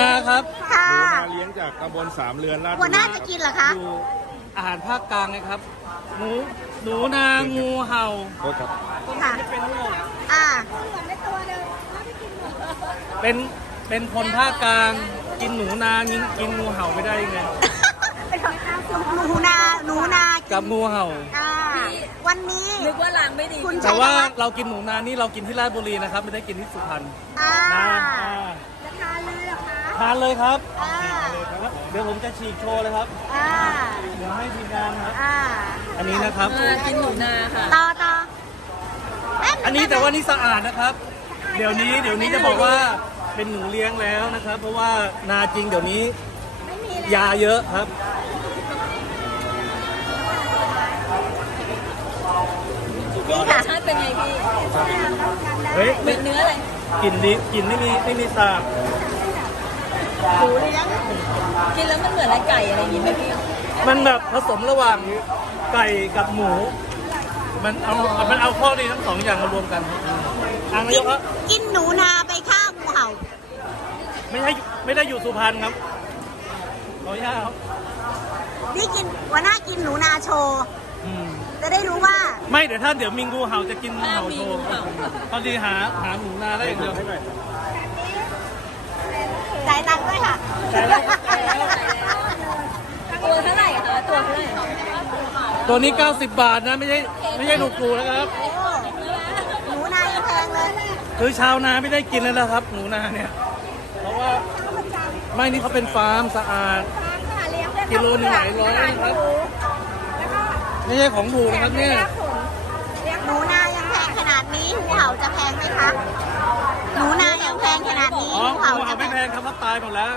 นาครับค่ะเลี้ยงจากตำบลสามเรือนราชหัวหน้าจะกินเหรอคะ อาหารภาคกลางนะครับ หนู หนูนางูเห่าโทษครับ ค่ะเป็นหมดอ่าเหมนเป็นเป็นคนภาคกลาง กินหนูนางินกินงูเห่าไม่ได้ยังไงหนูนา หนูนากับงูเห่า วันนี้นึกว่าล้างไม่ดีแต่ว่าเรากินหนูนา นี่เรากินที่ราชบุรีนะครับ ไม่ได้กินที่สุพรรณนะานเลยครับ เดี๋ยวผมจะฉีกโชว์เลยครับเดี๋ยวให้ทีมงานครับอันนี้นะครับ กินหนูนาค่ะต่อต่ออันนี้แต่ว่านี่สะอาดนะครับ เดี๋ยวนี้เดี๋ยวนี้จะบอกว่าเป็นหนูเลี้ยงแล้วนะครับ เพราะว่านาจริงเดี๋ยวนี้ยาเยอะครับพี่ค่ะิเปนเ้ยเป็นเนื้ออะไรกลิ่นดีกลิ่นไม่มีไม่มีสาบกินแล้วมันเหมือนไก่อะไรอย่างงี้มันแบบผสมระหว่างไก่กับหมู มันเอามันเอาข้อดีทั้งสองอย่างมารวมกันทางนายกครับกินหนูนาไปข้างูเห่าไม่ให้ไม่ได้อยู่สุพรรณครับขออนุญาตครับนี่กินวันหน้ากินหนูนาโชจะได้รู้ว่าไม่เดี๋ยวท่านเดี๋ยวมิงกูเห่าจะกินหนูเห่าโชตอนทีหาหาหนูนาได้เดี๋ยวจายตังด้วยค่ะตัวเท่าไหร่คะตัวเท่ตัวนี้ 90 บาทนะไม่ใช่ไม่ใช่หนูกูนะครับหนูนาแพงเลยคือชาวนาไม่ได้กินแล้วนะครับหนูนาเนี่ย เพราะว่าไม่นี่เขาเป็นฟาร์มสะอาดกิโลหนึ่งหลายร้อยนะครับไม่ใช่ของถูกนะครับเนี่ยหนูนายังแพงขนาดนี้หูเห่าจะแพงไหมคะไม่แพงครับตายหมดแล้ว